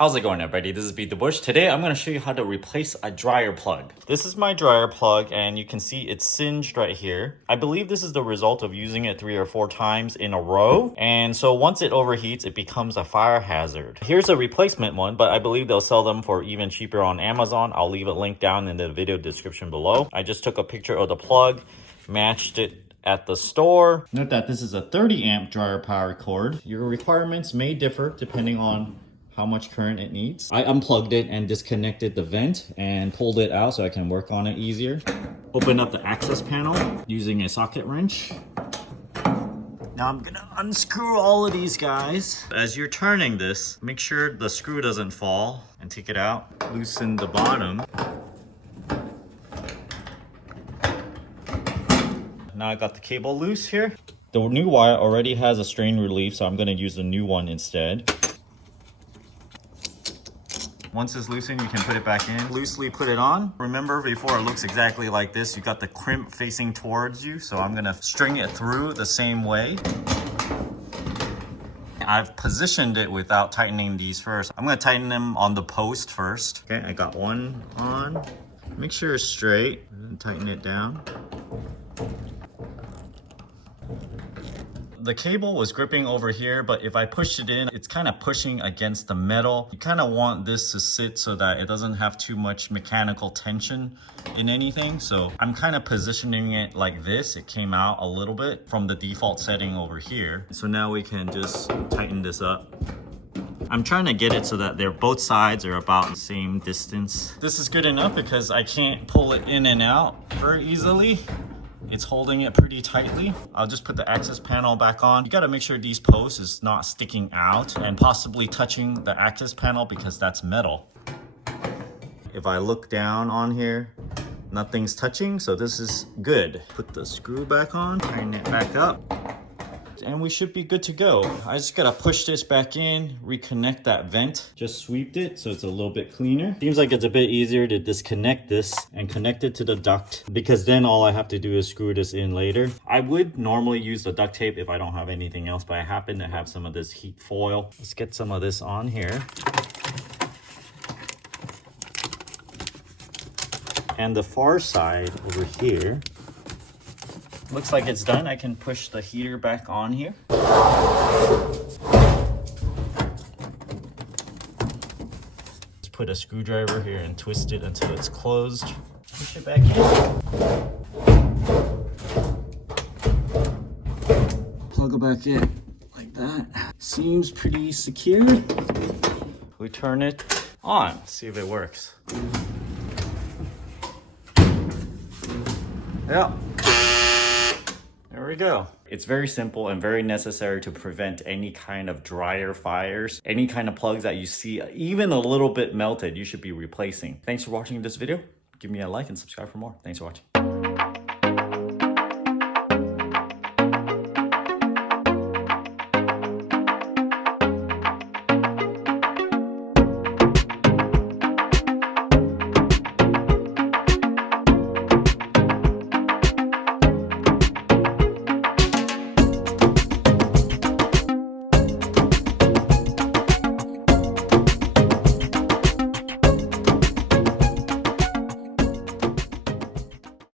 How's it going, everybody? This is BeatTheBush. Today I'm going to show you how to replace a dryer plug. This is my dryer plug and you can see it's singed right here. I believe this is the result of using it 3 or 4 times in a row. And so once it overheats, it becomes a fire hazard. Here's a replacement one, but I believe they'll sell them for even cheaper on Amazon. I'll leave a link down in the video description below. I just took a picture of the plug, matched it at the store. Note that this is a 30 amp dryer power cord. Your requirements may differ depending on how much current it needs. I unplugged it and disconnected the vent and pulled it out so I can work on it easier. Open up the access panel using a socket wrench. Now I'm gonna unscrew all of these guys. As you're turning this, make sure the screw doesn't fall and take it out. Loosen the bottom. Now I got the cable loose here. The new wire already has a strain relief, so I'm gonna use the new one instead. Once it's loosened, you can put it back in. Loosely put it on. Remember, before it looks exactly like this, you got the crimp facing towards you, so I'm gonna string it through the same way. I've positioned it without tightening these first. I'm gonna tighten them on the post first. Okay, I got one on. Make sure it's straight and tighten it down. The cable was gripping over here, but if I pushed it in, it's kind of pushing against the metal. You kind of want this to sit so that it doesn't have too much mechanical tension in anything. So I'm kind of positioning it like this. It came out a little bit from the default setting over here. So now we can just tighten this up. I'm trying to get it so that both sides are about the same distance. This is good enough because I can't pull it in and out very easily. It's holding it pretty tightly. I'll just put the access panel back on. You gotta make sure these posts is not sticking out and possibly touching the access panel because that's metal. If I look down on here, nothing's touching, so this is good. Put the screw back on, tighten it back up, and we should be good to go. I just gotta push this back in, reconnect that vent. Just sweeped it so it's a little bit cleaner. Seems like it's a bit easier to disconnect this and connect it to the duct because then all I have to do is screw this in later. I would normally use the duct tape if I don't have anything else, but I happen to have some of this heat foil. Let's get some of this on here. And the far side over here. Looks like it's done. I can push the heater back on here. Let's put a screwdriver here and twist it until it's closed. Push it back in. Plug it back in like that. Seems pretty secure. We turn it on, see if it works. Yeah. There we go. It's very simple and very necessary to prevent any kind of dryer fires. Any kind of plugs that you see even a little bit melted, you should be replacing. Thanks for watching this video. Give me a like and subscribe for more. Thanks for watching.